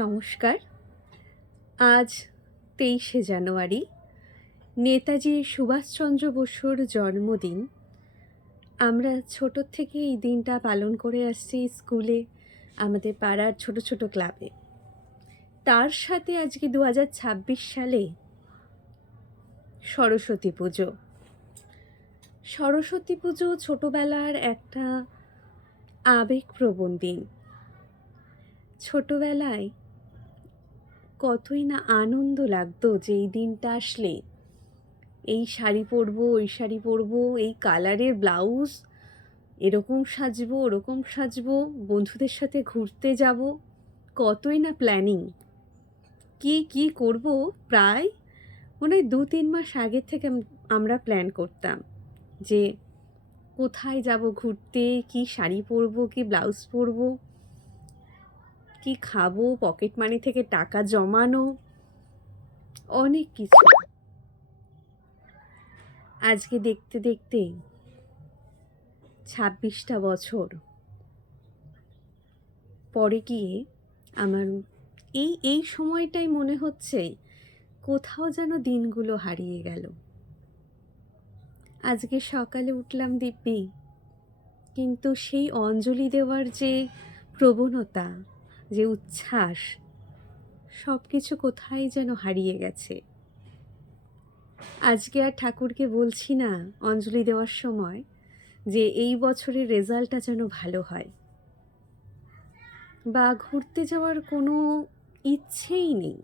নমস্কার। আজ ২৩শে জানুয়ারি, নেতাজি সুভাষচন্দ্র বসুর জন্মদিন। আমরা ছোট থেকে এই দিনটা পালন করে আসছি স্কুলে, আমাদের পাড়ার ছোট ছোট ক্লাবে। তার সাথে আজকে ২০২৬ সালে সরস্বতী পুজো। সরস্বতী পুজো ছোটবেলার একটা আবেগপ্রবণ দিন। ছোটবেলায় কতই না আনন্দ লাগতো যে এই দিনটা আসলে এই শাড়ি পরবো, ওই শাড়ি পরবো, এই কালারের ব্লাউজ, এরকম সাজবো, ওরকম সাজবো, বন্ধুদের সাথে ঘুরতে যাব। কতই না প্ল্যানিং, কি করব, প্রায় মনে হয় ২-৩ মাস আগের থেকে আমরা প্ল্যান করতাম যে কোথায় যাব ঘুরতে, কি শাড়ি পরবো, কি ব্লাউজ পরবো, কি খাবো, পকেট মানি থেকে টাকা জমানো, অনেক কিছু। আজকে দেখতে দেখতে ২৬টা বছর পরে গিয়ে আমার এই সময়টাই মনে হচ্ছে কোথাও যেন দিনগুলো হারিয়ে গেল। আজকে সকালে উঠলাম দিব্যি, কিন্তু সেই অঞ্জলি দেওয়ার যে প্রবণতা, যে উচ্ছ্বাস, সব কিছু কোথায় যেন হারিয়ে গেছে। আজকে আর ঠাকুরকে বলছি না অঞ্জলি দেওয়ার সময় যে এই বছরের রেজাল্টটা যেন ভালো হয়, বা ঘুরতে যাওয়ার কোনো ইচ্ছেই নেই,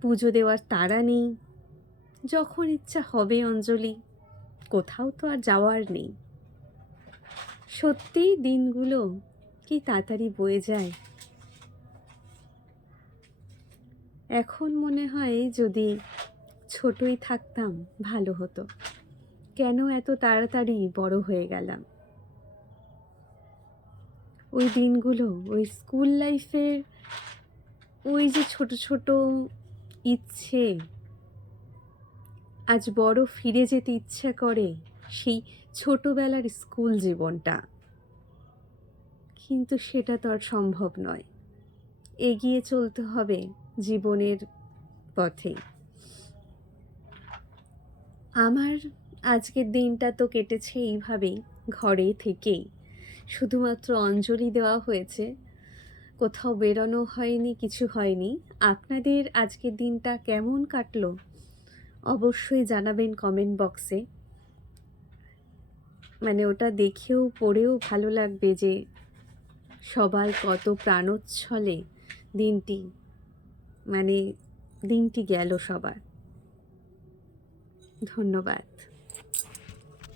পুজো দেওয়ার তাড়া নেই। যখন ইচ্ছা হবে অঞ্জলি, কোথাও তো আর যাওয়ার নেই। সত্যিই দিনগুলো কি তাড়াতাড়ি বয়ে যায়। এখন মনে হয় যদি ছোটই থাকতাম ভালো হতো। কেন এত তাড়াতাড়ি বড় হয়ে গেলাম? ওই দিনগুলো, ওই স্কুল লাইফের ওই যে ছোট ছোট ইচ্ছে, আজ বড় ফিরে যেতে ইচ্ছা করে সেই ছোটবেলার স্কুল জীবনটা, কিন্তু সেটা তো আর সম্ভব নয়। এগিয়ে চলতে হবে জীবনের পথে। আমার আজকের দিনটা তো কেটেছে এইভাবেই, ঘরে থেকেই। শুধুমাত্র অঞ্জলি দেওয়া হয়েছে, কোথাও বেরোনো হয়নি, কিছু হয়নি। আপনাদের আজকের দিনটা কেমন কাটলো অবশ্যই জানাবেন কমেন্ট বক্সে। মানে ওটা দেখেও পড়েও ভালো লাগবে যে সবার কত প্রাণোচ্ছলে দিনটি, মানে দিনটি গেল সবার। ধন্যবাদ।